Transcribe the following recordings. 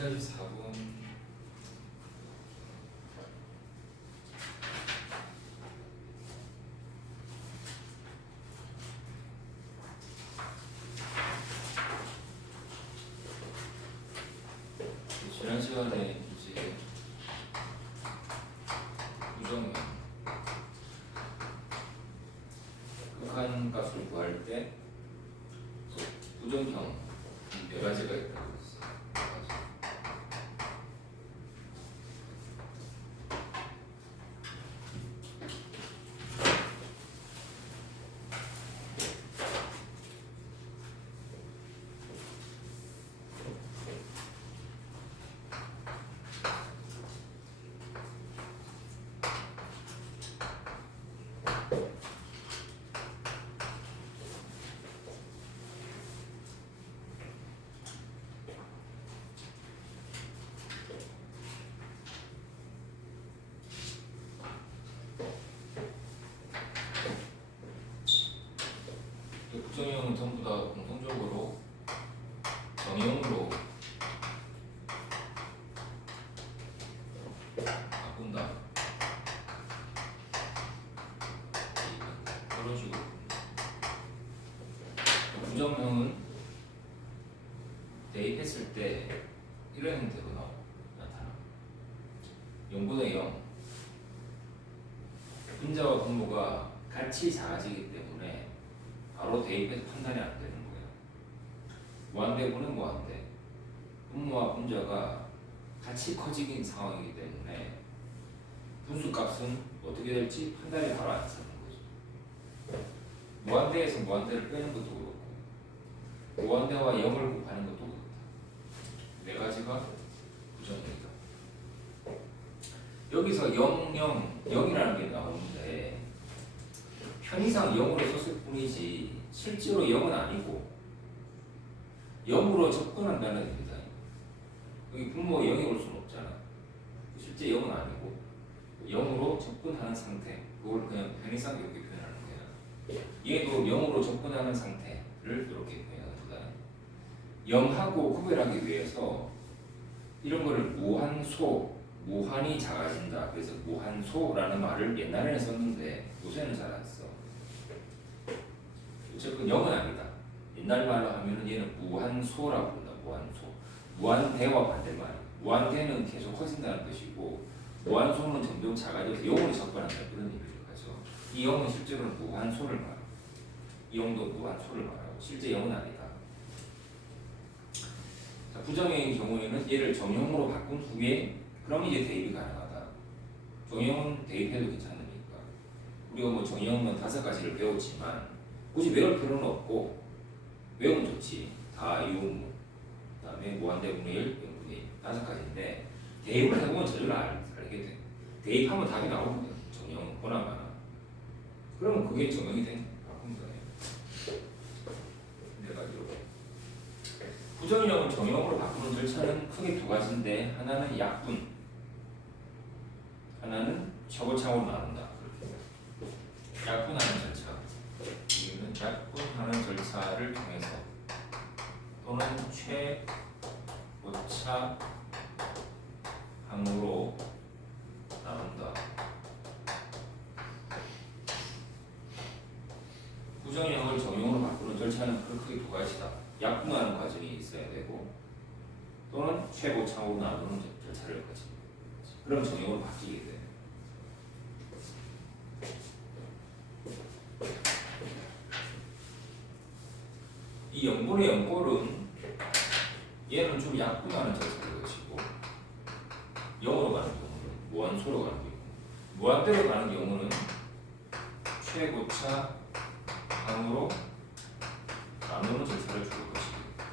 1-4번 지난 시간에 이제 부정형 극한값을 구할 때 부정형 네 가지가 있다고 했어요. 부정형은 전부 다 공통적으로 정형으로 바꾼다. 그런 식으로. 부정형은 대입했을 때 이런 형태로 나타나. 0보다 0. 분자와 분모가 같이 작아지기 때문에 바로 대입해서 판단이 안 되는 거예요. 무한대분은 무한대. 분모와 분자가 같이 커지긴 상황이기 때문에 분수값은 어떻게 될지 판단이 바로 안 서는 거죠. 무한대에서 무한대를 빼는 것도 그렇고 무한대와 0을 곱하는 것도 그렇다. 네 가지가 부정형이다. 여기서 0, 0, 0이라는 게 나오는데 편의상 0으로 썼을 뿐이지 실제로 0은 아니고 0으로 접근한다는 겁니다. 여기 분모가 0이 올 수는 없잖아. 실제 0은 아니고 0으로 접근하는 상태, 그걸 그냥 편의상 이렇게 표현하는 거야. 얘도 0으로 접근하는 상태를 이렇게 표현합니다. 0하고 구별하기 위해서 이런 거를 무한소, 무한이 작아진다. 그래서 무한소라는 말을 옛날에는 썼는데 요새는 잘 안 써. 어쨌든 0은 아니다. 옛날 말로 하면은 얘는 무한소라고 부른다. 무한소. 무한대와 반대말. 무한대는 계속 커진다는 뜻이고 무한소는 점점 작아져서 0으로 접근한다. 그런 의미를 가죠. 이 0은 실제로는 무한소를 말하고 이 0도 무한소를 말하고 실제 0은 아니다. 자, 부정형인 경우에는 얘를 정형으로 바꾼 후에 그럼 이제 대입이 가능하다. 정형은 대입해도 괜찮으니까. 우리가 뭐 정형은 5가지를 배웠지만 굳이 외울 필요는 없고 외우면 좋지. 다 이용무, 그 다음에 무한대분의 1, 0분의 1, 5가지인데 대입을 해보면 저절로 알게 돼. 대입하면 답이 나오거든. 정형 보나마나. 그러면 그게 정형이 된 바꾼 거예요. 내가 이렇게 부정형을 정형으로 바꾸는 절차는 크게 2가지인데 하나는 약분, 하나는 차고차고로 나눈다. 약분하는 절차. 이유는 약분하는 절차를 통해서 또는 최고차 항으로 나눈다. 부정형을 정형으로 바꾸는 절차는 크게 2가지다. 약분하는 과정이 있어야 되고 또는 최고차항으로 나누는 절차를 거칩니다. 그럼 정형으로 바뀌게 돼요. 이 0분의 0꼴은 얘는 좀 약분하는 절차를 거치고 0으로 가는 경우는 무한소로 가는 경우, 무한대로 가는 경우는 최고차 항으로 나누는 절차를 주로 거칩니다.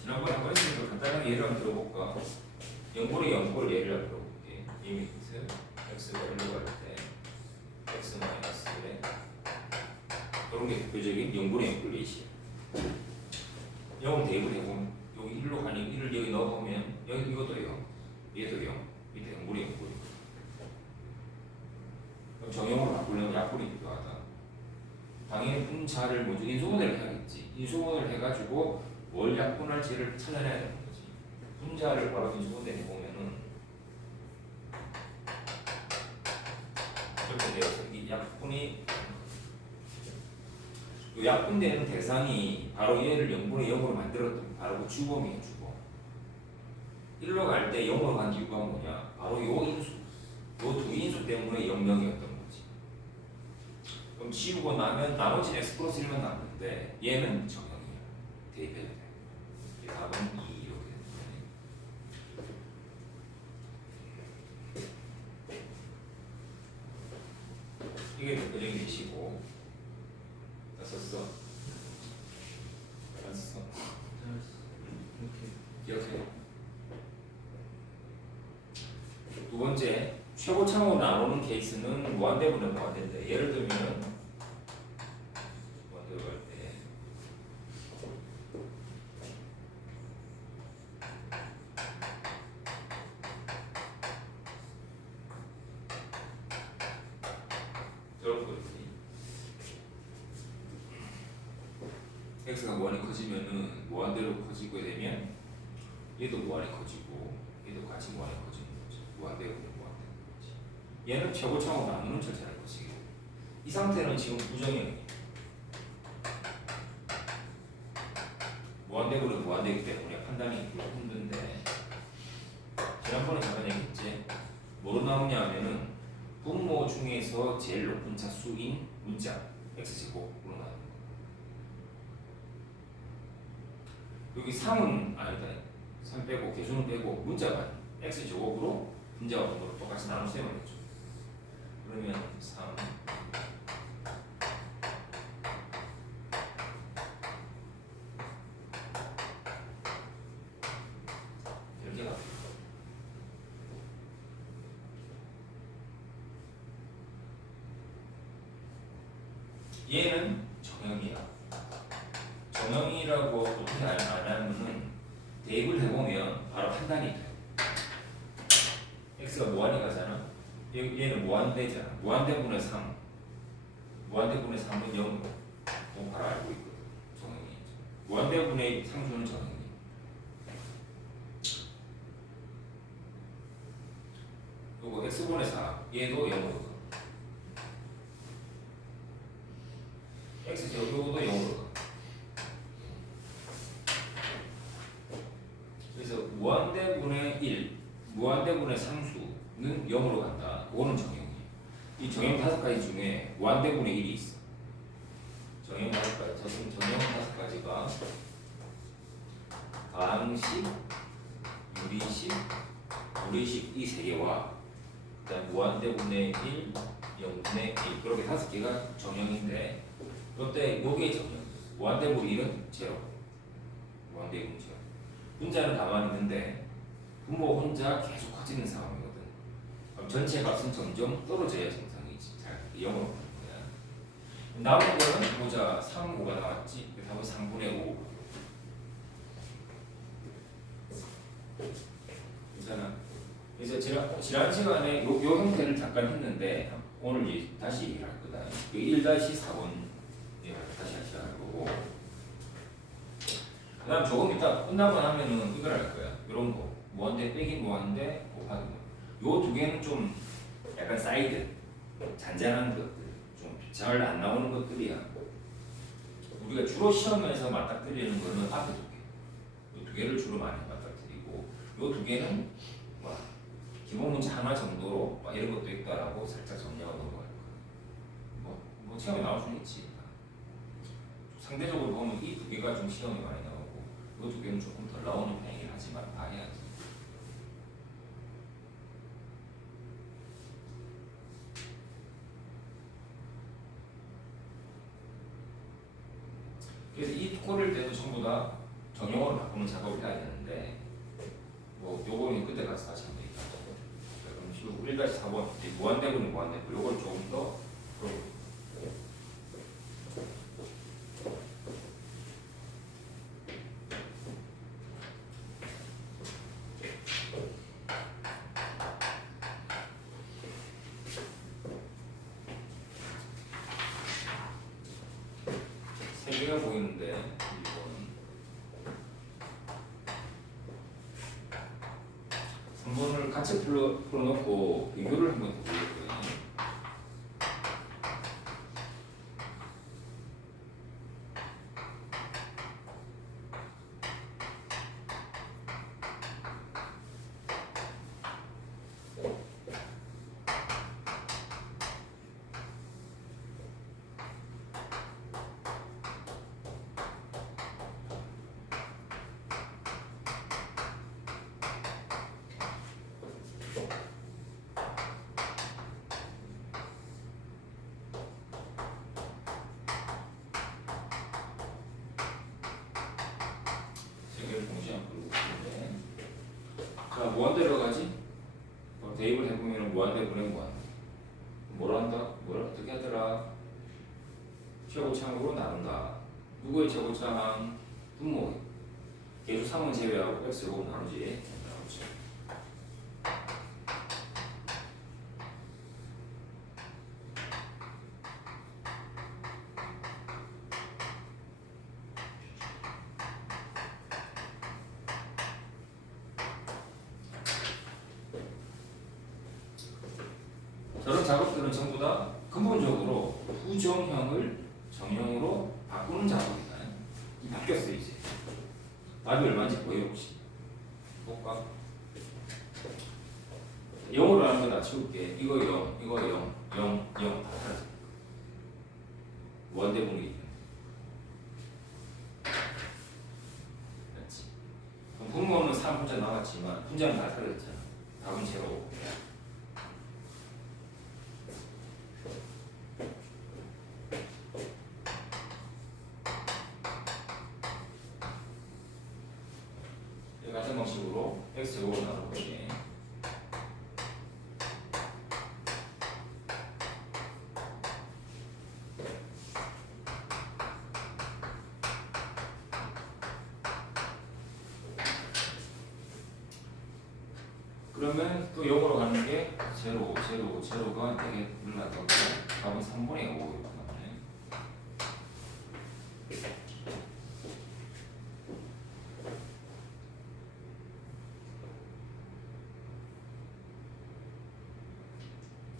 지난번에 한번 했으니까 간단하게 예를 한번 들어볼까? 0분의 0꼴 예를 한번 들어볼게. 리미트 x가 1로 갈 때 x 마이너스 1에 그런 게 대표적인 0분의 0꼴 예시야. 0을 대입을 해보면 여기 1로 가니 1을 여기 넣어보면 여기 이것도 0, 얘도 0, 밑에 0분의 0꼴. 그럼 정형으로 바꾸려면 약분이 필요하다. 대상의 분자를 먼저 인수분해를 해야겠지. 인수분해를 해가지고 뭘 약분할지를 찾아내야 되는 거지. 분자를 바로 인수분해 해보면은 이렇게 되어서 이 약분이 이 약분되는 대상이 바로 얘를 0분의 0으로 만들었던 바로 그 주범이에요. 주범. 1로 갈 때 0으로 간 이유가 뭐냐? 바로 요 인수, 요 두 인수 때문에 0, 0이었던 거지. 그럼 지우고 나면 나머지 x 플러스 1만 남는데 얘는 정형이야. 대입해야 돼. 이 답은 2 이렇게 되는 거네. 이게 대표적인 예시고. 다 썼어? 안 썼어? 기억해. 두 번째, 최고차로 나누는 케이스는 무한대분의 무한대인데 예를 들면 무한대로 갈 때 이런 거지. x가 무한히 커지면은 무한대로 커지고 되면 얘도 무한히 커지고 얘도 같이 무한히 커지는 거지. 무한대로 얘는 최고차로 나누는 절차를 거치고 이 상태는 지금 부정형이에요. 무한대분은 무한대이기 때문에 판단이 힘든데 지난번에 잠깐 얘기했지. 뭐로 나오냐 하면은 분모 중에서 제일 높은 차수인 문자 x제곱으로 나옵니다. 여기 3은 아니다. 3 빼고 개수는 빼고 문자가 x제곱으로 분자와 분모를 똑같이 나누세요 말이죠. 그러면 3 이렇게 갑니다. 얘는 정형이야. 정형이라고 어떻게 아냐면은 대입을 해보면 바로 판단이 돼. x가 무한히 가잖아. 얘는 무한대잖아. 무한대분의 3. 무한대분의 3은 0. 뭐 바로 알고 있거든. 정형이. 무한대분의 상수는 정형이. 요거 x분의 4. 얘도 0으로 가. x제곱 요거도 0으로 가. 그래서 무한대분의 1, 무한대분의 상수는 0으로 간다. 그거는 정형이에요. 이 정형 5가지 중에 무한대분의 1이 있어. 정형 5가지, 정형 5가지가 가항식, 유리식, 무리식 이 3개와 그다음 무한대분의 1, 0분의 1 그렇게 5개가 정형인데 그때 요게 정형. 무한대분의 1은 제로. 무한대분의 제로. 분자는 가만히 있는데 분모 혼자 계속 커지는 상황이거든. 그럼 전체 값은 점점 떨어져야 정상이지. 잘 0으로 가는 거야. 남은 거는 보자. 3, 5가 나왔지. 그 답은 3분의 5. 괜찮아. 그래서 지난 시간에 요 형태를 잠깐 했는데 오늘 이제 다시 얘기를 할 거다. 1-4번 다시 할 거고. 그 다음 조금 이따 끝나고 나면은 이걸 할 거야. 이런 거. 무한대 빼기 무한대 곱하기 요 두 개는 좀 약간 사이드. 잔잔한 것들. 좀 잘 안 나오는 것들이야. 우리가 주로 시험에서 맞닥뜨리는 거는 앞에 두 개. 이 두 개를 주로 많이 맞닥뜨리고 요 두 개는 뭐 기본 문제 하나 정도로 막 이런 것도 있다라고 살짝 정리하고 넘어갈 거야. 뭐 시험에 나올 수는 있지. 상대적으로 보면 이 두 개가 좀 시험에 많이 나오고 이 두 개는 조금 덜 나오는 편이긴 하지만 다 해야지. 그래서 이 코를 때도 전부 다 정형으로 바꾸는 작업을 해야 되는데 뭐 요거는 그때 가서 다시 하면 되겠다. 그럼 1-4번 무한대분이 무한대분 요걸 조금 더 개가 보이는데 이거는 3번을 같이 풀어놓고 비교를 한번 해보겠고요. 세 개를 동시에 안 풀고 있는데, 자, 무한대로 가지? 대입을 해보면 무한대분의 무한대. 뭐라 한다? 뭐라 어떻게 하더라? 최고차항으로 나눈다. 누구의 최고차항? 분모의. 계수 3은 제외하고 x로 나누지. 나누지. 저런 작업들은 전부 다 근본적으로 부정형을 정형으로 바꾸는 작업이다. 이 바뀌었어요 이제. 답이 얼마인지 보여 혹시? 볼까? 0으로 하는 거 다 치울게. 이거 0, 이거 0, 0, 0 다 사라져. 원대분이기 때문에. 그렇지. 그럼 분모는 3 혼자 나왔지만 분자는 다 사라졌잖아. 답은 제로. 같은 방식으로 x제곱으로 나눠볼게. 그러면 또 0으로 가는 게 제로, 제로, 제로가 되게 늘어나고 답은 3분의 5 이렇게 나오네.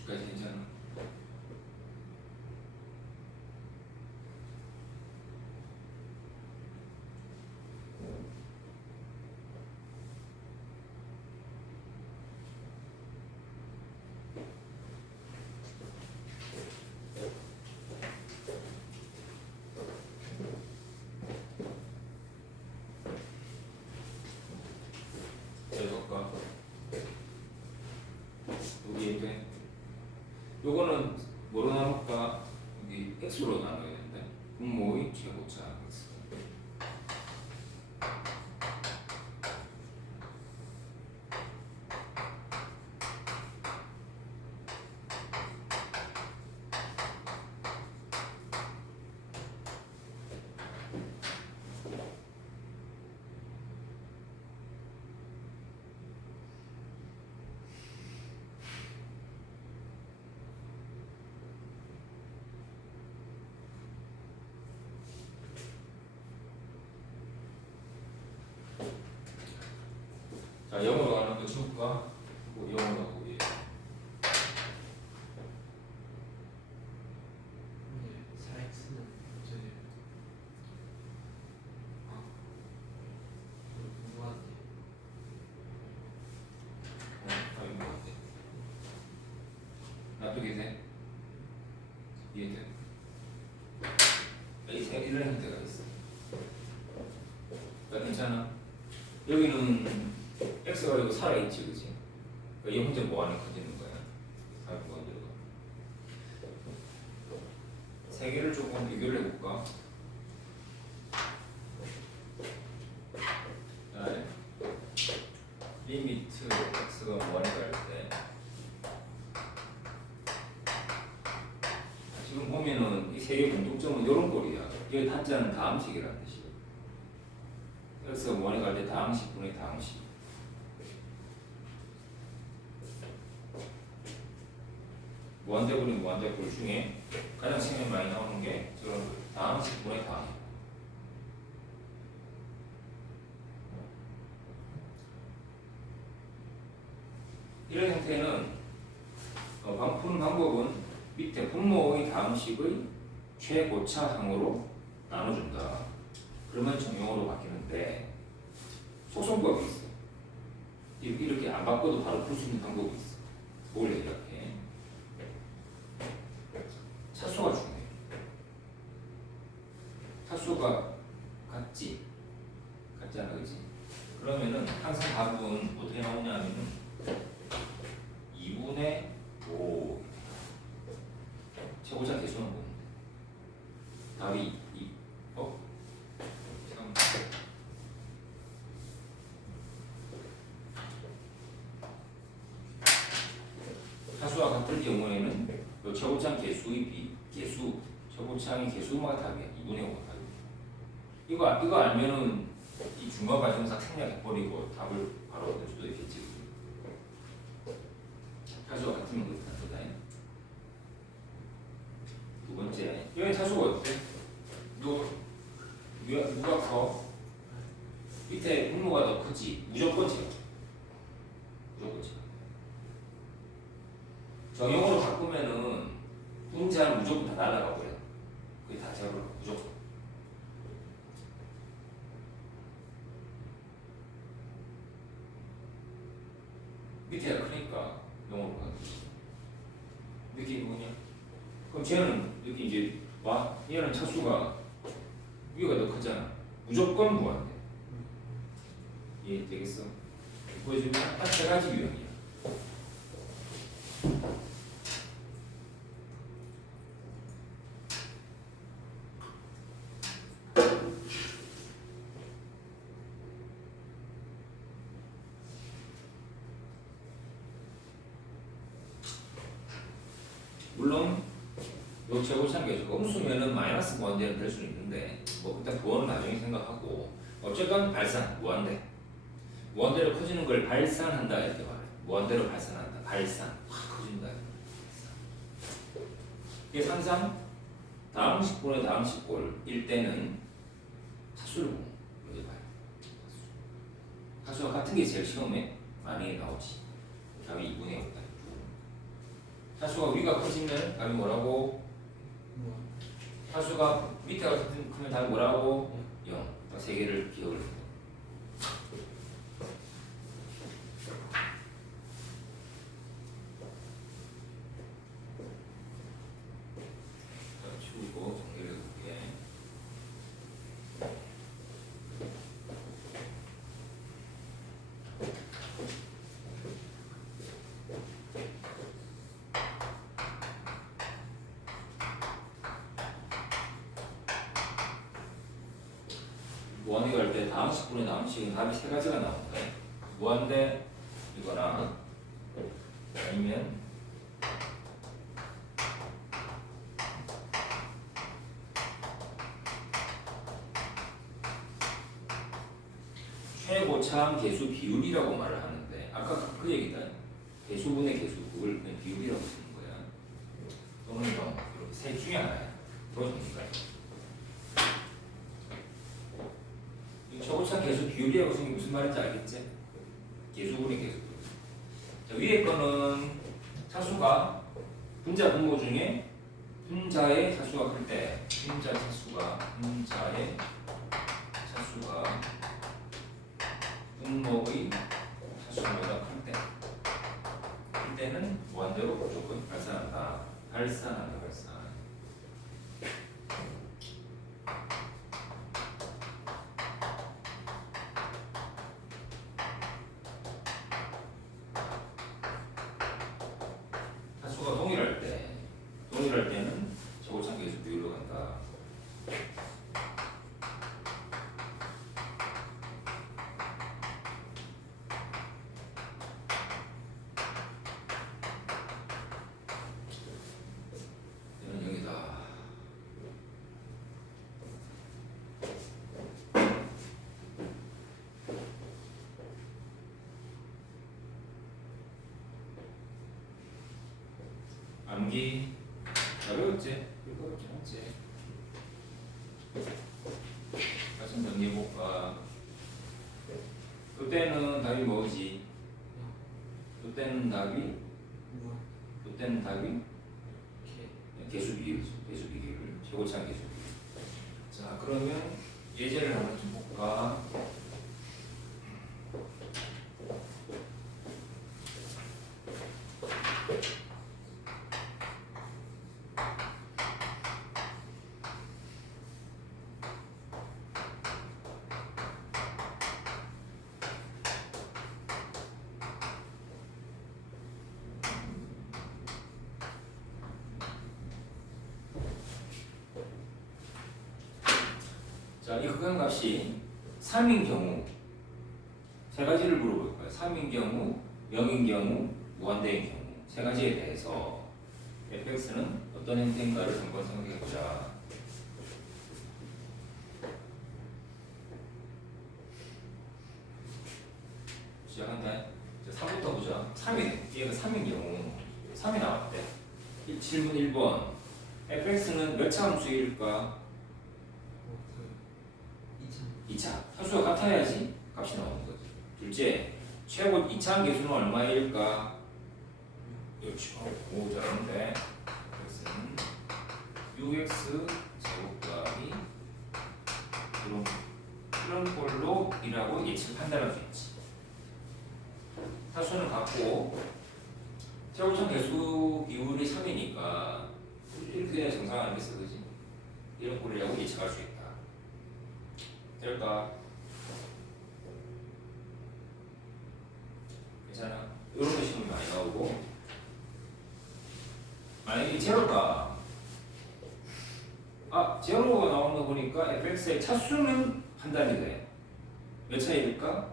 여기까지 괜찮아? 해볼까? 여기 돼? 요거는 뭐로 나눌까? 여기 x로 나눠야 되는데 분모의 최고차 x. 자, 0으로 가는 거 치울까? 뭐 0으로 가고 예. 사엑스는 저기 누구한테 답인 것 같아. 납득이 돼? 이해돼? 이런 형태가 있어. 그러니까 괜찮아? 여기는 x가 이거 살아있지, 그치? 그러니까 이 혼자 뭐하니 커지는 거야? 답이 뭐가 들어가? 세 개를 조금 비교를 해볼까? 자, 리미트 x가 뭐하니 갈 때 지금 보면은 이 세 개 공통점은 이런 꼴이야. 이게 한자는 다음식이라는 뜻이야. x가 뭐하니 갈 때 다항식분의 다항식. 무한대분의 무한대분 중에 가장 시간이 많이 나오는 게 저런 다항식분의 다항. 이런 형태는 푸는 방법은 밑에 분모의 다음식의 최고차항으로 나눠준다. 그러면 정형으로 바뀌는데 속성법이 있어. 이렇게 안 바꿔도 바로 풀 수 있는 방법이 있어. 원래 이렇게 차수가 중요해. 차수가 같지 않아, 그지? 그러면은 항상 답은 어떻게 나오냐면은 2분의 5 최고차 개수는 보면 돼. 답이 잠깐만. 차수와 같을 경우에는 요 최고차 개수의 최고차의 개수가 답이야. 2분의 5가 답이야. 이거 알면은 이 중간 발생사 생략해버리고 답을 바로 얻을 수도 있겠지. 차수와 같으면 그렇다. 두 번째, 여기 차수가 어때? 누가 커? 밑에 분모가 더 크지? 무조건 제가. 정형으로 바꾸면은 분자는 무조건 다 날아가 버려. 그게 다 제로로 무조건. 밑에가 크니까 영어로 가겠지. 느낌이 뭐냐? 그럼 쟤는 이렇게 이제 얘는 차수가 위가 더 크잖아. 무조건 무한대. 이해되겠어? 보여주면 딱 세 가지 유형이야. 물론 요 최고차항 계수가 음수면은 마이너스 무한대는 될 수는 있는데 뭐 일단 그거는 나중에 생각하고 어쨌건 발산 무한대로 커지는 걸 발산한다 이렇게 말해. 무한대로 발산한다. 발산 확 커진다. 이게 항상 다음 식분의 다음 식골일 때는 차수를 먼저 봐요. 차수가 같은 게 제일 시험에 많이 나오지. 답이 2분의 5다. 차수가 위가 커지면 답이 뭐라고? 차수가 밑에가 크면 답이 뭐라고? 0. 딱 세 개를 기억을 해. 치우고 정리를 해볼게. 무한대 갈 때 다음 식분의 다음 식은 답이 세 가지가 나온다. 무한대 이거랑 아니면 최고차항 개수 비율이라고 말을 하는데 아까 그 얘기다. 개수분의 개수 그걸 그냥 비율이라고 쓰는 거야. 또는 뭐 이렇게 셋 중에 하나야. 그러니까 최고차항 개수 비율이라고 쓰는 게 무슨 말인지 알겠지? 개수분의 개수. 자, 위에 거는 차수가 분자 분모 중에 분자의 차수가 클 때 분자의 차수가 분모의 차수보다 클 때는 무한대로 무조건 발산한다. 발산. 차수가 동일할 때는 최고차항 개수 비율로 간다. 이건 여기다. 암기 어려웠지? 이거 어렵지 않지? 다시 한번 정리해볼까? 그때는 답이 뭐지? 롯데는 답이 무한 롯데는 답이 개 개수 비율, 개수 비율, 최고차항 개수 비율. 자, 그러면 예제를 한번 좀 볼까? 자, 이 극한값이 3인 경우 세 가지를 물어볼 거예요. 3인 경우, 0인 경우, 무한대인 경우 세 가지에 대해서 fx는 어떤 형태인가를 한번 생각해 보자. 시작한다. 자, 3부터 보자. 3인, 얘가 3인 경우 3이 나왔대. 질문 1번. fx는 몇 차 함수일까? 그 2차. 함수가 같아야지 값이 나오는 거지. 둘째, 최고 2차 계수는 얼마일까? 그렇죠. 오, 잘하는데. x는 6x 제곱 더하기 이런 꼴로 이라고 예측 판단할 수 있지. 사수는 같고 최고점 개수 비율이 3이니까 이렇게 정상화하겠어, 그지? 이런 꼴이라고 예측할 수 있다. 될까? 괜찮아? 이런 거 시험이 많이 나오고, 만약에 제로가 제로가 나오는 거 보니까 fx의 차수는 판단이 돼. 몇 차일까?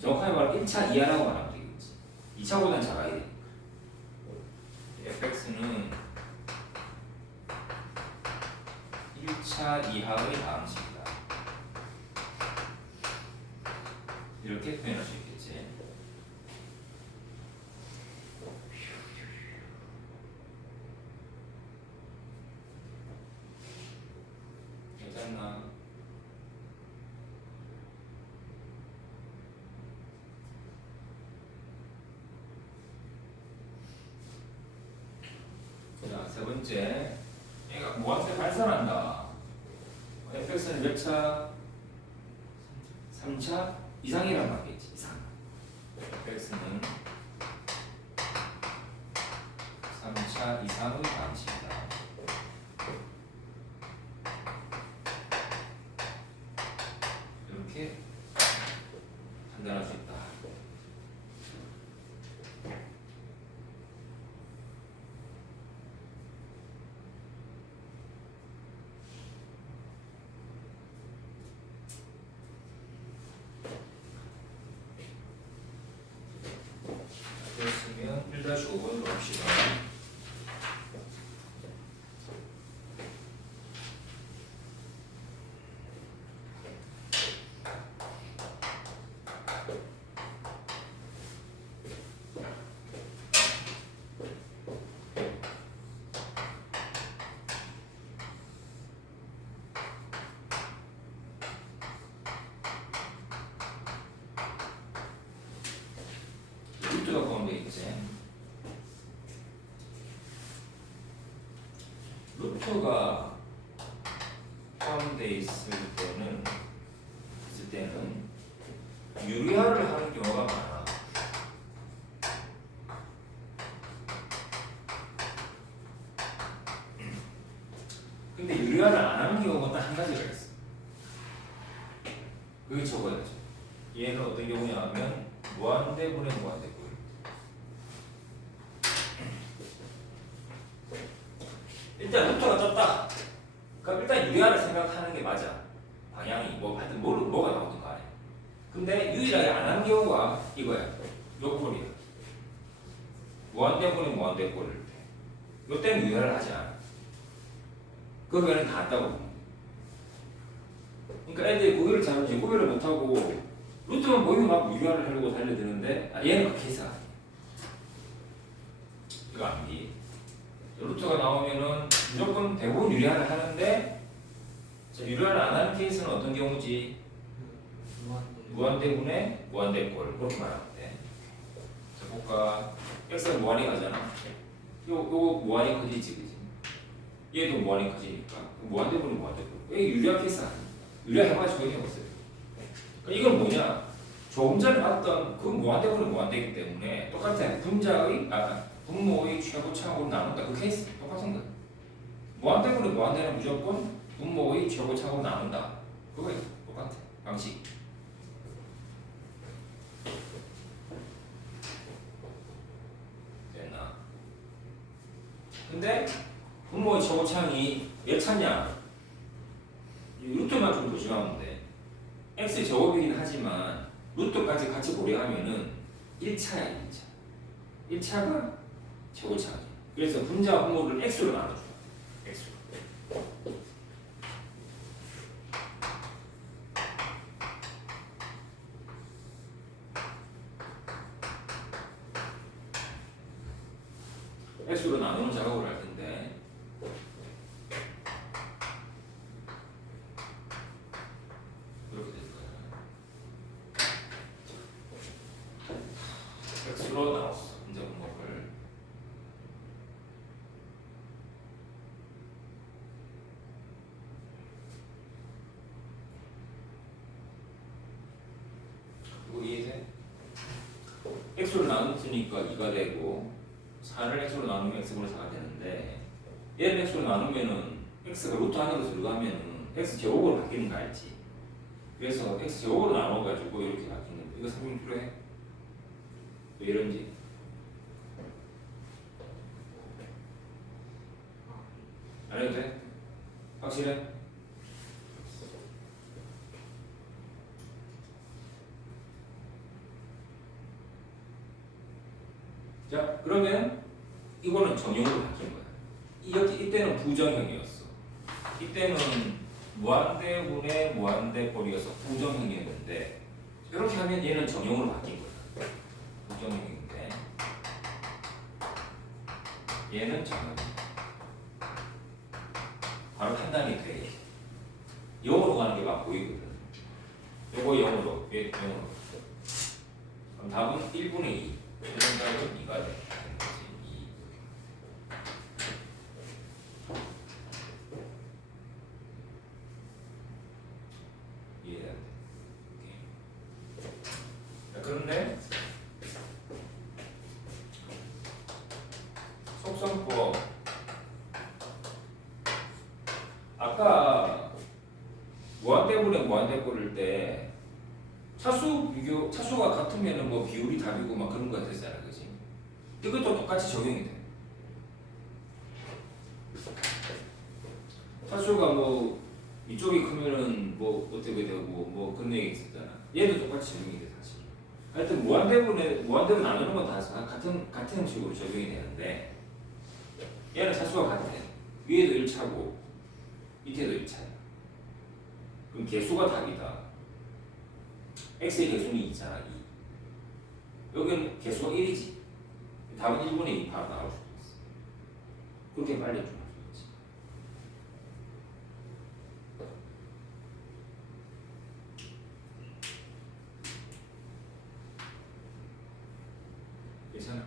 정확하게 말하면 1차 이하라고 말하면 되겠지. 2차보다는 작아야 되니까. fx는 1차 이하의 다항식이다. 이렇게 표현할 수 있겠지. 괜찮나? 자, 세 번째. 얘가 무한대 발산한다. fx는 몇 차? 3차 이상이란 말이겠지. 이상. fx는 3차 이상의 방식이다. 이렇게 판단할 수 있다. 그렇으면 1-5번으로 합시다. 루트가 포함되어 있지. 루트가 포함되어 있을 때는 유리화를 하는 경우가 많아. 근데 유리화를 안 하는 경우가 딱 한 가지가 있어. 그게 적어야죠. 얘는 어떤 경우냐 하면 무한대분의 무한대분. 일단 루터가 떴다. 그러니까 일단 유리화를 생각하는 게 맞아. 방향이 하여튼 뭐가 나오든 간에. 근데 유일하게 안 하는 경우가 이거야. 요 꼴이야. 무한대분의 무한대꼴일 때. 요 때는 유리화를 하지 않아. 그거는 다 한다고 보면 돼. 그러니까 애들이 구별을 잘하지 구별을 못하고 루트만 보이면 막 유리화를 하려고 달려드는데 얘는 그 케이스가 아니야. 이거 암기. 루트가 나오면은 무조건 대부분 유리화를 하는데 유리화를 안 하는 케이스는 어떤 경우지? 무한대 무한대분의 무한대꼴 그렇게 말하면 돼. 볼까? x가 무한히 가잖아. 요거 무한히 커지지, 그지? 얘도 무한히 커지니까 무한대분은 무한대분. 왜 유리한 케이스 아닙니까? 유리해봐야 전혀 없어요. 그러니까 이건 뭐냐? 조금 전에 봤던 그 무한대분은 무한대이기 때문에 똑같아. 분모의 최고차하고 나눈다. 그 케이스 똑같은 거야. 무한대분은 무한대는 무조건 분모의 최고차하고 나눈다. 그거예요. 똑같아. 방식. 됐나? 근데 분모의 최고차항이 몇 차냐? 이 루트만 좀 조심하면 돼. x 제곱이긴 하지만 루트까지 같이 고려하면은 1차야 1차. 1차가 최고차항이야. 그래서 분자와 분모를 x로 나눠줘. x로. x로 나누는 작업을 할 텐데 이렇게 될 거야. x로 나눴어. 분자 분모를. 이거 이해돼? x로 나눴으니까 2가 되고 4를 x로 나누면 x분의 4가 되는데 얘를 x로 나누면은 x가 루트 안으로 들어가면은 x 제곱으로 바뀌는 거 알지? 그래서 x 제곱으로 나눠가지고 이렇게 바뀌는 거. 이거 설명 필요해? 왜 이런지? 안 해도 돼? 확실해? 자, 그러면 이거는 정형으로 바뀐 거야. 이때는 부정형이었어. 이때는 무한대분의 무한대꼴이어서 부정형이었는데 이렇게 하면 얘는 정형으로 바뀐 거야. 부정형인데 얘는 정형이야. 바로 판단이 돼. 0으로 가는 게 막 보이거든. 요거 0으로, 얘 0으로. 그럼 답은 1분의 2. 최종답은 2가 되는 거지. 2. 이해돼야 돼. 자, 그런데 속성법 아까 무한대분의 무한대꼴일 때 차수가 같으면은 뭐 비율이 답이고 막 그런 거 됐잖아, 그지? 이것도 똑같이 적용이 돼. 차수가 뭐 이쪽이 크면은 뭐 어떻게 되고 뭐 그런 얘기 있었잖아. 얘도 똑같이 적용이 돼 사실. 하여튼 무한대분 나누는 건 다 같은 식으로 적용이 되는데 얘는 차수가 같아. 위에도 1차고 밑에도 1차야. 그럼 개수가 답이다. x의 개수는 2잖아. 2. 여기는 개수가 1이지. 답은 1분의 2 바로 나올 수도 있어. 그렇게 빨리 좀 할 수 있지. 괜찮아?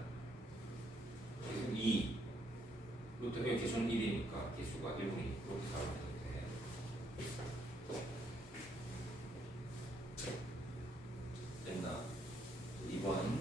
개수 2. 루트 개수는 1이니까 개수가 1분의 2 이렇게 나오면 돼. 됐나? 2번.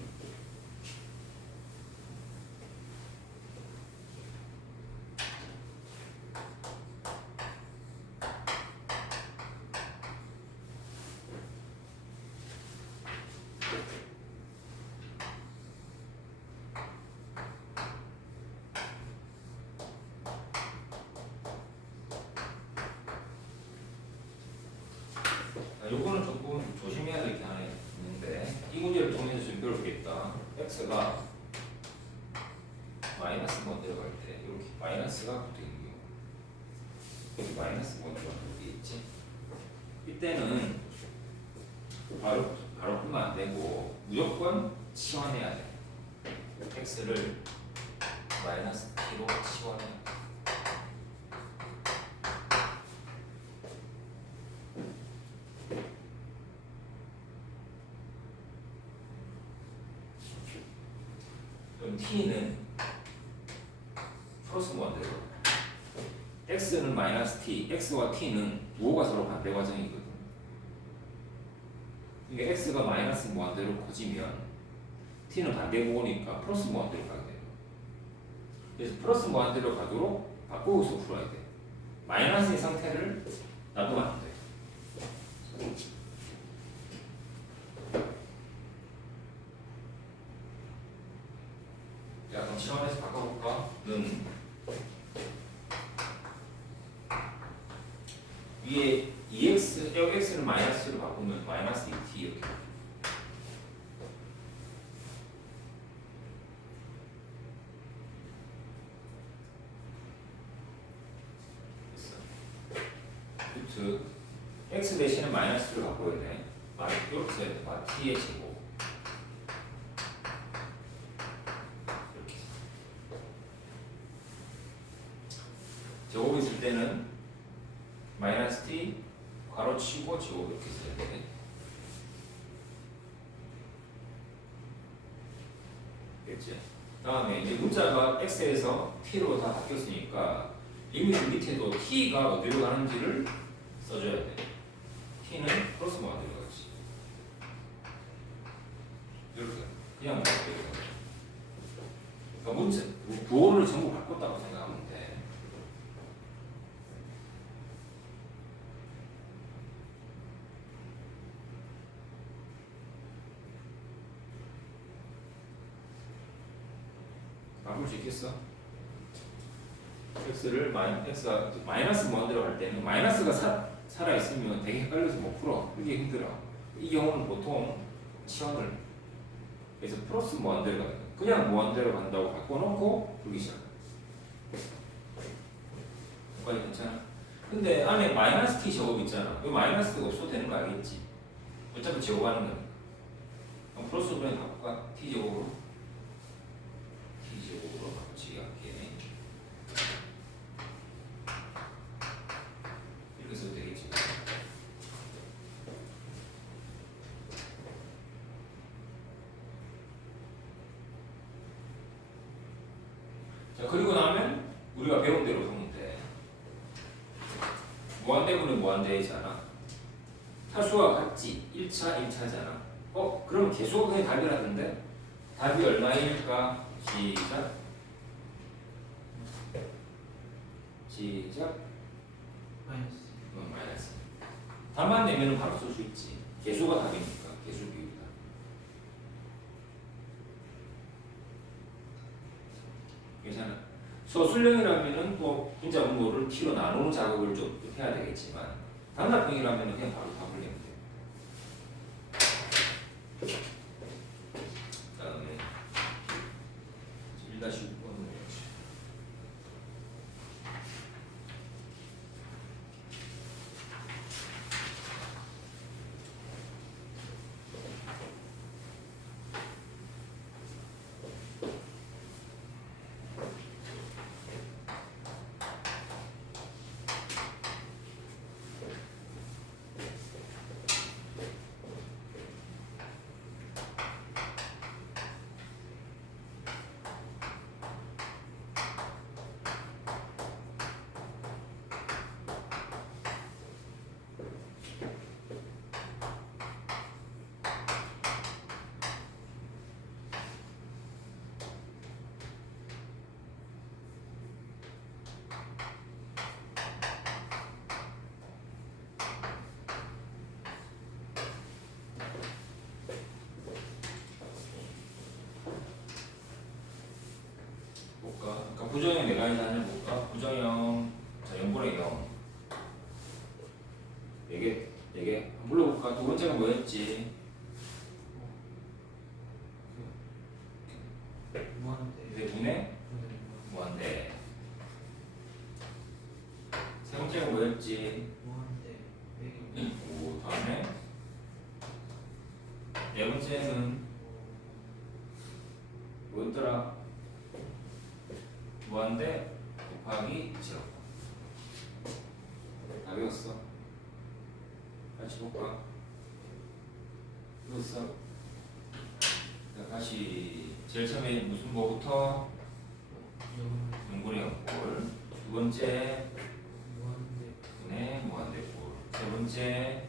요거는 조금 조심해야 될 게 하나 있는데 이 문제를 통해서 좀 배우겠다. x가 마이너스 번 들어갈 때 이렇게 마이너스가 붙어있는 경우 여기 마이너스 번 들어가는 게 있지. 이때는 바로 풀면 안 되고 무조건 치환해야 돼. x를 마이너스 t로 치환해야 돼. 플러스 무한대로. x는 마이너스 t, x와 t는 부호가 서로 반대 과정이거든. 이게 x가 마이너스 무한대로 커지면 t는 반대 부호니까 플러스 무한대로 가게 돼요. 그래서 플러스 무한대로 가도록 바꾸고서 풀어야 돼. 마이너스의 상태를 놔두면 안 돼. 자, 그럼 시험에서 바꿔볼까? 는 위에 2x, x를 마이너스로 바꾸면 마이너스 2t 이렇게. 루트 x 대신에 마이너스를 바꿔야 돼. 이렇게 써야 돼. t의 제곱. 이렇게. 제곱이 있을 때는 마이너스 t 괄호 치고 제곱 이렇게 써야 돼. 됐지? 다음에 이제 문자가 x에서 t로 다 바뀌었으니까 리미트 밑에도 t가 어디로 가는지를 써줘야 돼. t는 플러스 뭐 어디로 가지? 이렇게 그냥 이렇게. 그러니까 문자 부호를 전부 바꿨다고 생각하면 돼. 바꿀 수 있겠어? x를 x가 마이너스 무한대로 갈 때는 마이너스가 살아 있으면 되게 헷갈려서 못 풀어. 그게 힘들어. 이 경우는 보통 치환을 그래서 플러스 무한대로 가요. 그냥 무한대로 간다고 바꿔놓고 풀기 시작. 여기까지 괜찮아? 근데 안에 마이너스 t 제곱 있잖아. 이 마이너스가 없어도 되는 거 알겠지? 어차피 제곱하는 거니까. 그럼 플러스 그냥 바꿀까? t 제곱으로 바꾸치기 할게. 이렇게 써도 되겠지. 자, 그리고 나면 우리가 배운 대로 하면 돼. 무한대분은 무한대잖아. 차수와 같지. 1차, 1차잖아. 그럼 개수가 그냥 답이라던데? 답이 얼마일까? 시작. 마이너스. 마이너스. 답만 내면 바로 쓸 수 있지. 개수가 답이니까. 개수 비율이다. 괜찮아. 소수령이라면은 또 분자 분모를 t로 나누는 작업을 좀 해야 되겠지만 단답형이라면 그냥 바로 답을 내면 돼. 다음에 1-6번 볼까? 그러니까 부정형 내가 있는 볼까? 부정형 자 0분의 0 4개 물어볼까? 두 번째가 뭐였지? 무한대. 분의 무한대. 세 번째가 뭐였지? 무한대. 오, 다음에 네 번째는 뭐였더라? 무한대 곱하기 0. 다 외웠어? 같이 볼까? 외웠어? 자, 다시 제일 처음에 무슨 뭐부터? 번째 무한대 분의 무한대꼴. 세 번째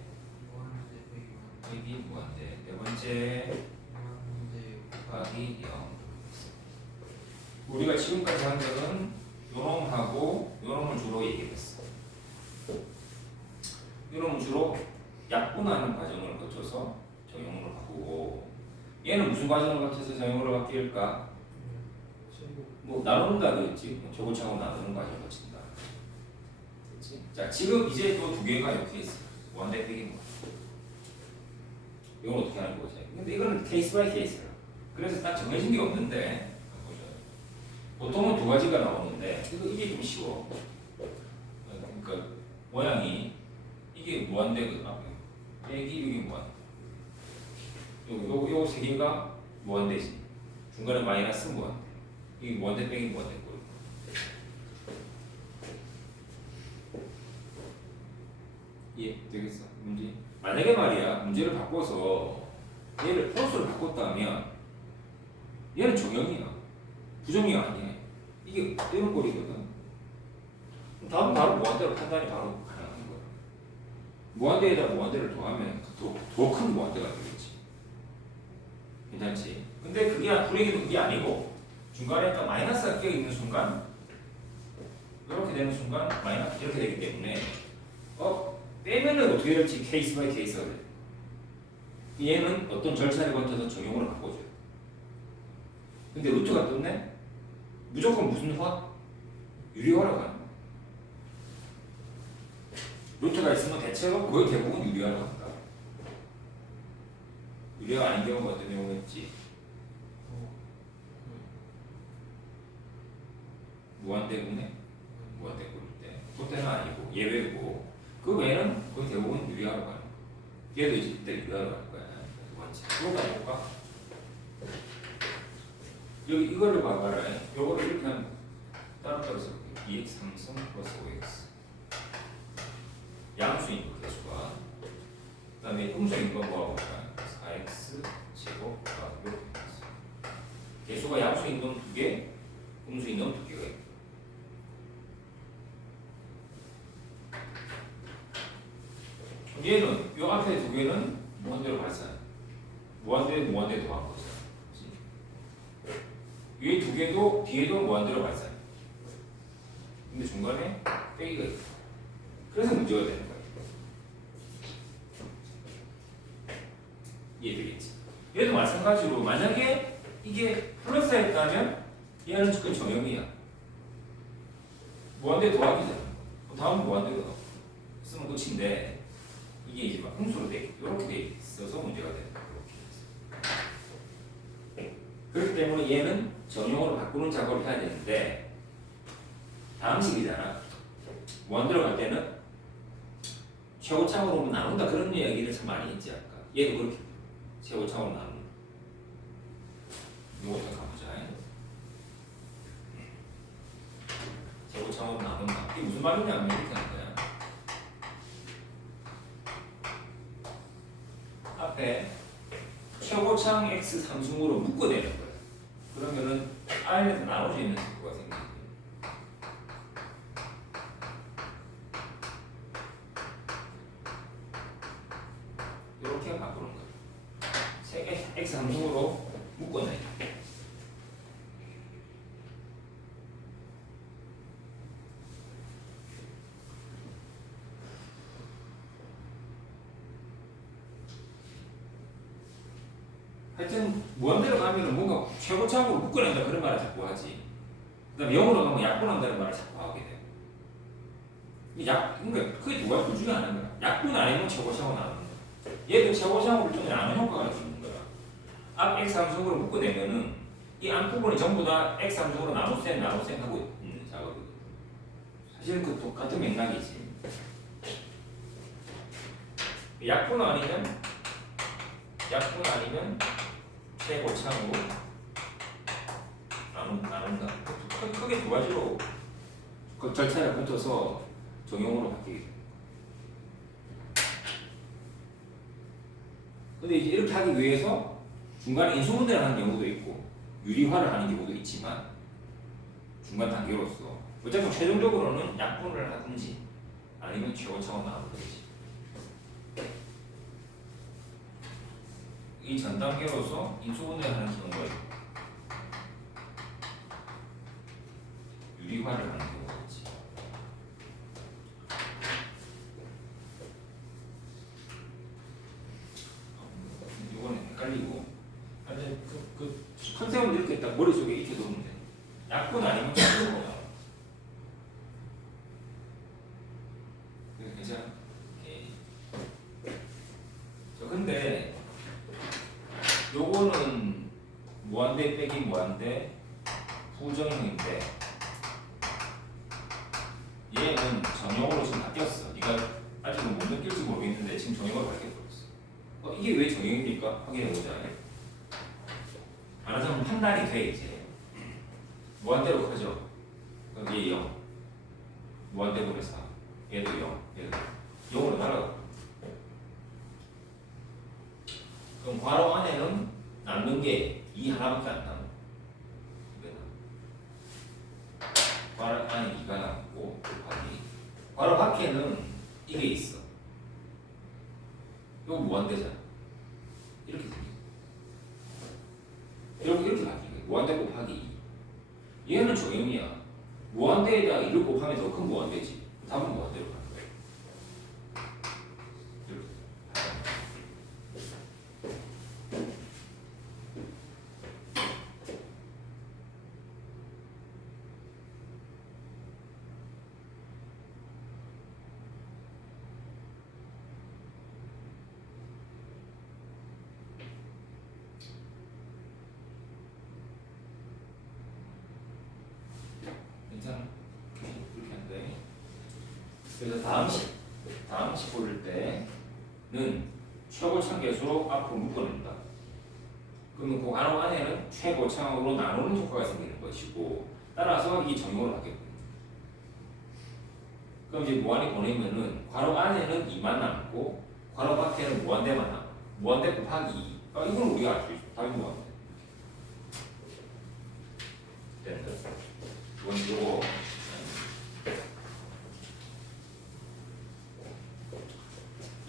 무한대 빼기 빼기 무한대. 네 번째 무한대 곱하기 0. 우리가 지금까지 한 적은 요놈하고 요놈을 주로 얘기했어. 요놈은 주로 약분하는 과정을 거쳐서 정형으로 바꾸고, 얘는 무슨 과정을 거쳐서 정형으로 바뀔까? 제곱 뭐 나눈다도 있지. 저거차고 나누는 과정을 거친다. 그렇지? 자, 지금 이제 또 두 개가 이렇게 있어. 무한대 빼기 무한대. 이건 어떻게 하는 거지? 근데 이거는 케이스 바이 케이스야. 그래서 딱 정해진 게 없는데, 보통은 두 가지가 나오는데 이게 좀 쉬워. 그러니까 모양이 이게 무한대거든. 빼기 여기 무한대. 요거 세 개가 무한대지. 중간에 마이너스 무한대. 이게 무한대 빼기 무한대 꼴. 예, 되겠어. 문제. 만약에 말이야 문제를 바꿔서 얘를 플러스로 바꿨다면 얘는 정형이야. 부정이 아니야. 이게 이런 꼴이거든. 다음 바로 무한대로 판단이 바로 가능한 거야. 무한대에다 무한대를 더하면 더 큰 무한대가 되겠지. 괜찮지? 근데 그게 불행히도 그게 아니고 중간에 딱 마이너스가 끼어 있는 순간 이렇게 되는 순간 마이너스 이렇게 되기 때문에 빼면은 어떻게 될지 케이스 바이 케이스가 돼. 얘는 어떤 절차를 거쳐서 정형으로 바꿔줘요. 근데 루트가 떴네? 무조건 무슨 화? 유리화라고 하는 거야. 루트가 있으면 대체로 거의 대부분 유리화라고 한다. 유리화 아닌 경우가 어떤 경우가 있지? 무한대분의 무한대꼴일 때 그때는 아니고 예외고 그 외에는 거의 대부분 유리화라고 하는 거야. 얘도 이제 그때 유리화라고 할 거야. 두 번째. 이거 해볼까? 여기 이거를 봐봐라. 요거를 이렇게 하면 따로따로 써볼게. 2x 3승 플러스 5x 양수인 거 개수가 그 다음에 음수인 거 뭐하고 볼까? 4x 제곱과 이렇게 있어. 개수가 양수인 건 2개, 음수인 건 2개가 있고 얘는 요 앞에 2개는 무한대로 발산 무한대 더한 거잖아. 위에 2개도 뒤에도 무한대로 발산. 근데 중간에 빼기가 있어. 그래서 문제가 되는 거야. 이해되겠지? 얘도 마찬가지로 만약에 이게 플러스였다면 얘는 그 정형이야. 무한대 더하기잖아. 다음 무한대가 쓰면 끝인데 이게 이제 막 음수로 이렇게 돼 있어서 문제가 되는 거야. 그렇기 때문에 얘는 정형으로 바꾸는 작업을 해야 되는데 다음 식이잖아. 무한대로 갈 때는 최고차으로 나눈다 그런 얘기를 참 많이 했지 아까. 얘도 그렇게 최고차으로 나눈다. 이거부터 가보자. 최고차으로 나눈다. 이게 무슨 말이냐면 이렇게 하는 거야. 앞에 최고창 x 상승으로 묶어내는 거야. 그러면은 R에서 나눠져 있는 속도가 생기게 돼. 이렇게 바꾸는 거야. x 상승으로 묶어내. 하여튼 무한대로 가면은 뭔가 최고차으로 묶어낸다 그런 말을 자꾸 하지. 그다음에 영어로 가면 약분한다는 말을 자꾸 하게 돼. 그러니까 그게 두 가지 중에 하나인 거야. 약분 아니면 최고차으로 나오는 거야. 얘도 최고차으로 좀 나눈 효과가 있는 거야. 앞 x 함수로 묶어내면은 이 앞부분이 전부 다 x 함수로 나눗셈 하고 있는 작업이거든. 사실은 그 똑같은 맥락이지. 약분 아니면 최고차으로 나눈다. 크게 두 가지로 그 절차를 거쳐서 정형으로 바뀌게 돼. 근데 이제 이렇게 하기 위해서 중간에 인수분해를 하는 경우도 있고 유리화를 하는 경우도 있지만 중간 단계로서 어차피 최종적으로는 약분을 하든지 아니면 최고차원 나오든지 이 전 단계로서 인수분해 하는 경우에 유리화를 하는 경우가 있지. 이거는 헷갈리고 근데 그 컨셉은 이렇게 딱 머릿속에 익혀두면 돼. 약분 아니면 최고차원 나와. 괜찮아? 오케이. 저 근데 요거는 무한대 빼기 무한대 부정형인데 얘는 정형으로 지금 바뀌었어. 네가 아직은 못 느낄지 모르겠는데 지금 정형으로 바뀌어버렸어. 이게 왜 정형입니까? 확인해보자. 말하자면 판단이 돼 이제. 무한대로 크죠? 그럼 얘 0 무한대분의 4 얘도 0 얘도 0으로 날아가. 그럼 괄호 안에는 남는 게 2 하나밖에 안 남아. 괄호 안에 2가 남고 곱하기 괄호 밖에는 이게 있어. 이거 무한대잖아. 이렇게 생겨. 이렇게 바뀌는 거야. 무한대 곱하기 2. 얘는 정형이야. 무한대에다가 2를 곱하면 더 큰 무한대지. 답은 무한대로 가는 거야. 이렇게. 괜찮아? 이렇게 한대. 그래서 다음 식 고를 때는 최고차 계수로 앞으로 묶어낸다. 그러면 그 괄호 안에는 최고차으로 나누는 효과가 생기는 것이고 따라서 이 정형으로 바뀌거든요. 그럼 이제 무한히 보내면은 괄호 안에는 2만 남고 괄호 밖에는 무한대만 남아. 무한대 곱하기 2. 이건 우리가 알 수 있어. 답이 무한대. 된다. 이건 요거.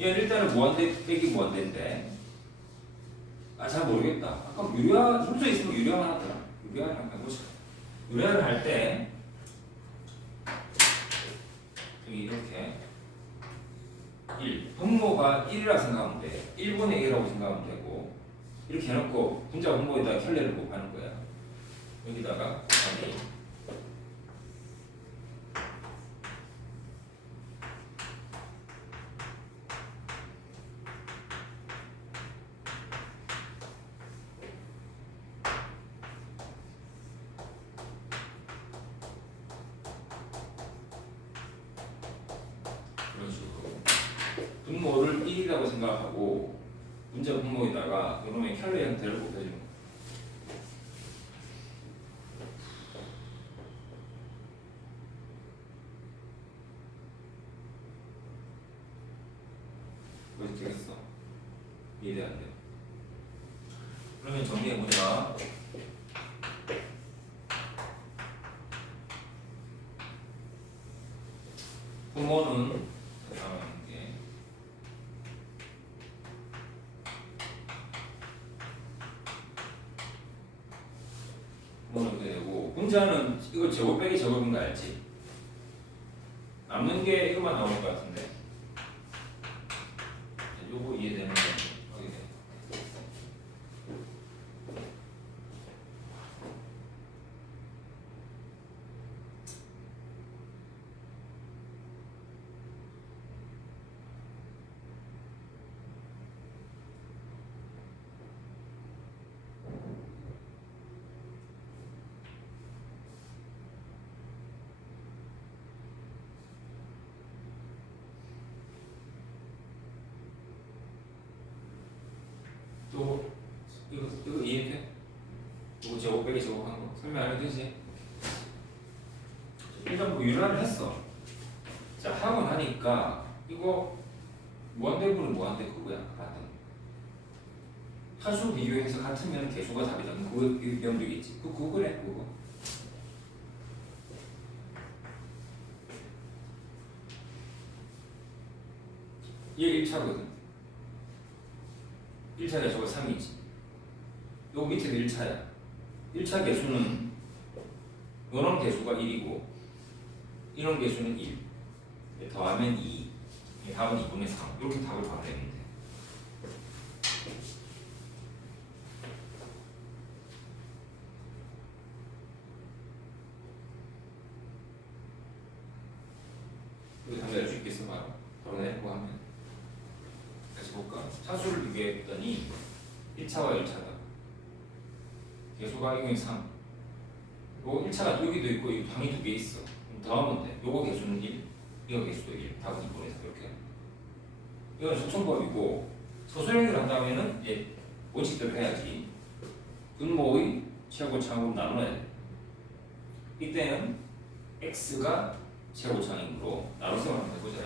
얘는 일단은 무한대 빼기 무한대인데 잘 모르겠다. 아까 유리화 순서에 있으면 유리화 하더라. 유리화를 한번 해보자. 유리화를 할 때 여기 이렇게 1 분모가 1이라 생각하면 돼. 1분의 1이라고 생각하면 되고 이렇게 해놓고 분자 분모에다가 켤레를 곱하는 거야. 여기다가 아니 이런 식으로 분모를 1이라고 생각하고 분자 분모에다가 이놈의 켤레 형태를 곱해주는 거야. 그래서 되겠어. 이해돼 안 돼? 그러면 정리해보자. 분모는 잠깐만 게 분모는 이렇게 되고 분자는 이거 제곱 빼기 제곱인 거 알지? 남는 게 이것만 나오는 것 같은데 요거 이해되는 거 확인해. 또 이거 이해돼? 이거 제곱 빼기 제곱한 거 설명 안 해도 되지? 일단 뭐 유란을 했어. 자 하고 나니까 이거 무한대분은 무한대 그거야 같은. 하수 비교해서 같으면 개수가 답이다. 그거 명도겠지. 그거 그래 그거. 얘 1차거든. 1차 개수가 3이지. 요 밑에도 1차야. 1차 개수는 요런 개수가 1이고 이런 개수는 1. 더하면 2. 답은 2분의 3. 이렇게 답을 봐야 되는데. 이거 답 낼 수 있겠어 봐요. 바로 내고 하면. 다시 볼까? 차수를 비교했더니 1차와 1차다. 개수가 이건 3. 요 1차가 여기도 있고 이 방이 두 개 있어. 그럼 더하면 돼. 요거 개수는 1, 이거 개수도 1. 답은 2분의 4 이렇게. 이건 소천법이고 소수형을 한다면은 이제 원칙대로 해야지. 분모의 최고차항으로 나눠야 돼. 이때는 x가 최고차항이므로 나눗셈을 한번 해보자.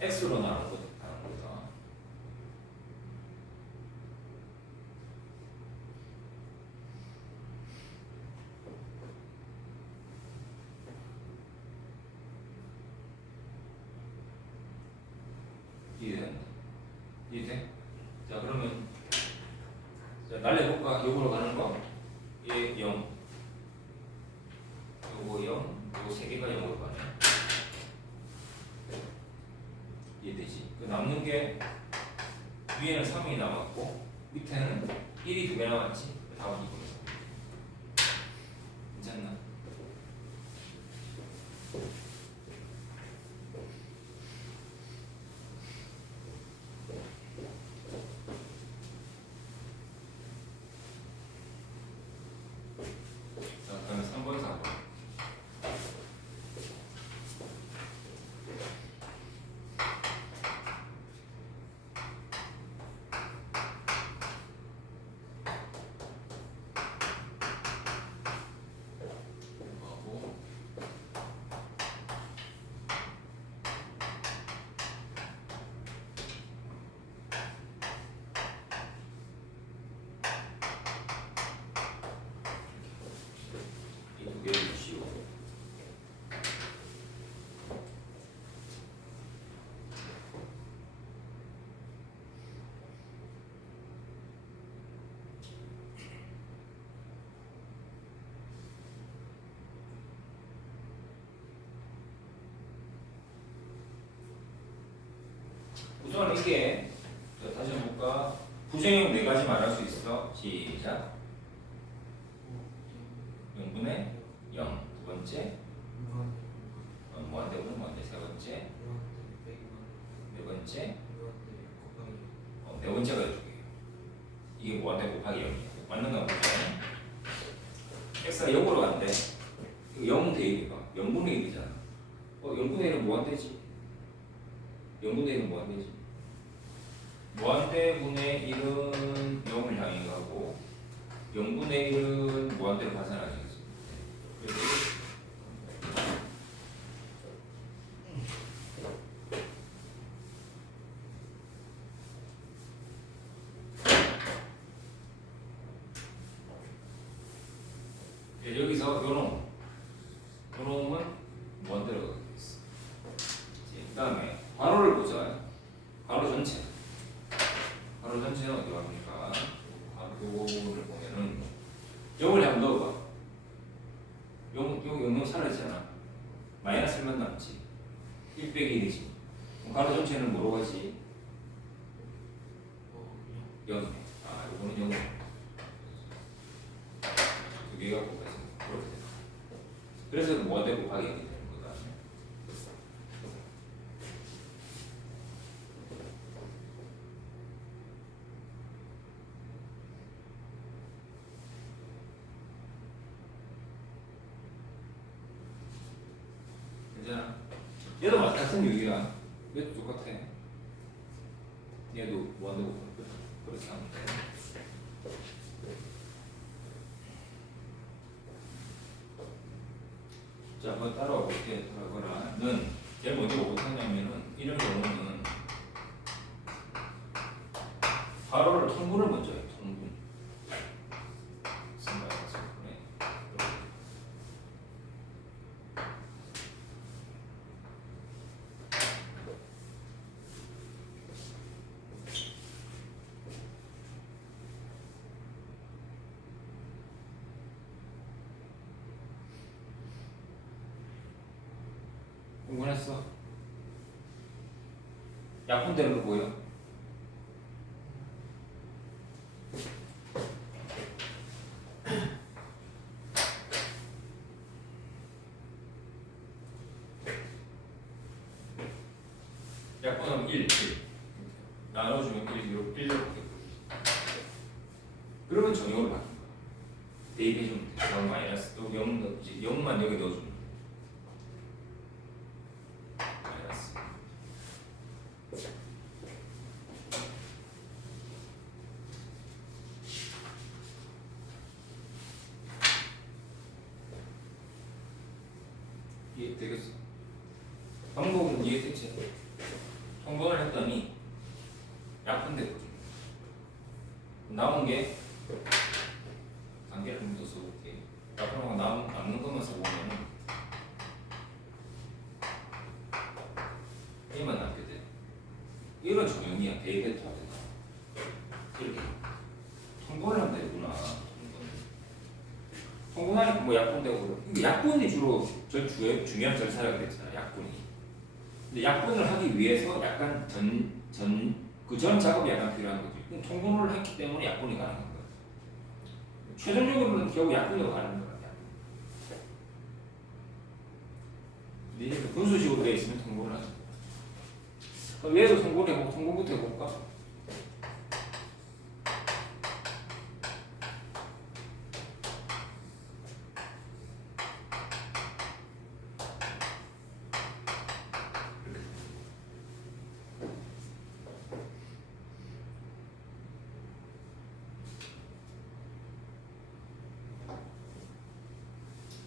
x로 나눈 거다. 이해돼? 이해돼? 자 그러면 자 날려볼까? 요거로 가는 거? 얘 0, 요거 0, 요거 세 개가 0으로 가네. 이해되지? 그 남는 게 위에는 3이 남았고 밑에는 1이 2개 남았지? 답은 2분의 3. 괜찮나? 자 그러면 3번 4번 하고 이 두 개를 주시고 우선 이게 자, 다시 한번 볼까? 부정형 네 가지 말할 수 있어. 시작. 0분의 0. 두 번째. 무한대분은 무한대. 세 번째. 네 번째. 네 번째가 이쪽이에요. 이게 무한대 곱하기 0이야. 맞는가 보자. x가 0으로 간대. 이거 0 대입해봐. 0분의 1이잖아. 0분의 1은 무한대지. 0분의 1은 무한대지. 무한대분의 1은 0을 향해 가고 0분의 1은 무한대로 발산하지. 그래서 여기서 요놈은 무한대로 가겠어. 그 다음에 괄호를 보자. 괄호 전체. 괄호 전체는 어디 갑니까? 괄호를 보면은 0을 한번 넣어봐. 0 사라지잖아. 마이너스만 남지. 1 빼기 1이지. 괄호 전체는 뭐로 가지? 0. 아, 요거는 0. 두 개가 곱해서 그렇게 돼. 그래서 무한대 곱하기 0이 되는 거다. 괜찮아? 얘도 같은 유기야. 얘도 똑같아. 얘도 무한대고 그렇게 하면 돼. 자, 한번 따라와 볼게. 그러거나는 제일 먼저 못하냐면은 이런 경우는 괄호를 통분을 먼저 해요. 통분. 생각해서 그래. 통분했어. 약분되는 거 보여? 약분하면 1, 1. 나눠주면 1, 1 이렇게. 그러면 정형으로 바뀐 거야. 대입해주면 돼. 0 마이너스 또 0 넣지. 0만 여기 넣어주면 돼. 마이너스. 이해 되겠어? 방법은 이해됐지? 통분을 했더니 약분됐거든. 남은 게 단계를 좀 더 써볼게. 약분하고 남는 것만 써보면은 A만 남게 돼. 이런 정형이야. 대입해도 다 된다. 이렇게 통분을 하면 되구나. 통분하니까 뭐 약분되고 이게 약분이 주로 제일 중요한 절차라고 그랬잖아. 약분이. 근데 약분을 하기 위해서 약간 그 전 작업이 약간 필요한 거지. 그럼 통분을 했기 때문에 약분이 가능한 거야. 최종적으로는 결국 약분으로 가는 거야. 근데 이렇게 분수식으로 되어 있으면 통분을 하죠. 그럼 얘도 통분해보고 통분부터 해볼까?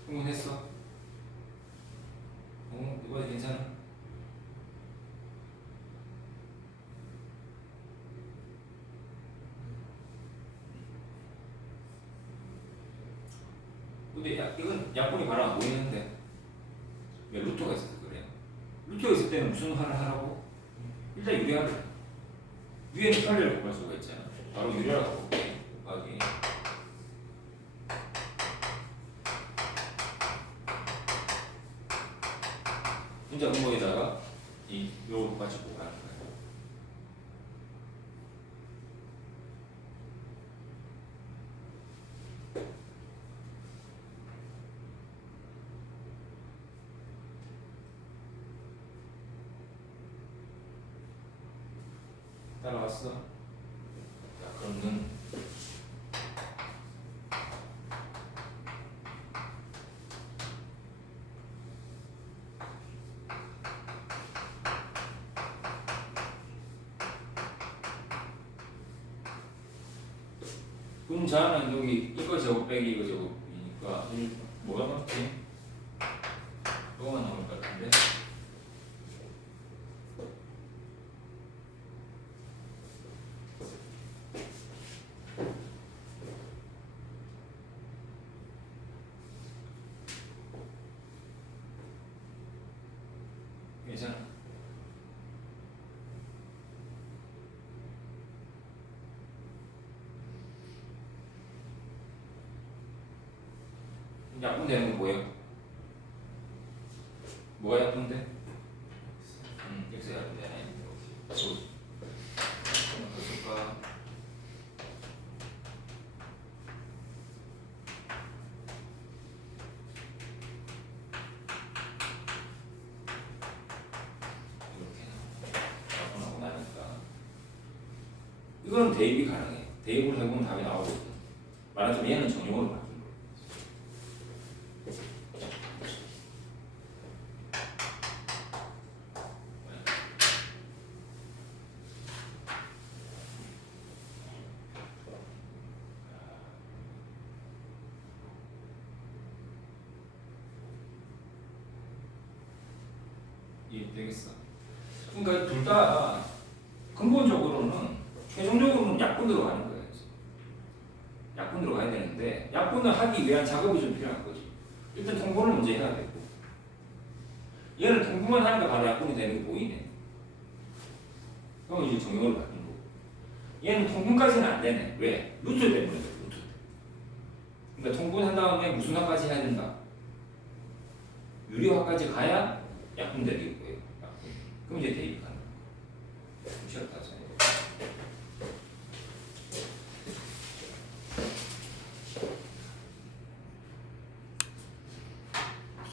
통분했어? 이번에 괜찮아? 근데 이건 약분이 바로 안 보이는데 왜 루터가 있어서 그래요? 루터가 있을 때는 무슨 화를 하라고? 일단 유리하게 위에는 편리를 곱할 수가 있잖아. 바로 유리하게 곱게 곱하기 분자 분모에다가 요 똑같이 곱하는 거야. 따라왔어? 자, 그러면 분자는 여기 이거 제곱 빼기 이거 제곱이니까 뭐가 맞지? 이거만 나올 것 같은데. 괜찮아? 약분되는 거 뭐야? 뭐가 약분돼? X가 약분되네. 어떨까? 약분하고 나니까 이건 대입이 가능해. 대입을 해보면 답이 나오거든. 말하자면 얘는 정형으로 바뀐 거야. 이해되겠어? 그러니까 둘 다 근본적으로는 최종적으로는 약분으로 가는 거예요. 약분으로 가야 되는데 약분을 하기 위한 작업이 좀 필요한 거지. 일단 통분을 먼저 해야 되고 얘는 통분만 하니까 바로 약분이 되는 게 보이네. 그럼 이제 정형으로 바뀐 거고 얘는 통분까지는 안 되네. 왜? 루트 때문에 그래, 루트. 그러니까 통분한 다음에 무슨 화까지 해야 된다? 유리화까지 가야 약분 되는 거예요. 약분. 그럼 이제 대입 가는 거예요. 쉬었다 하세요.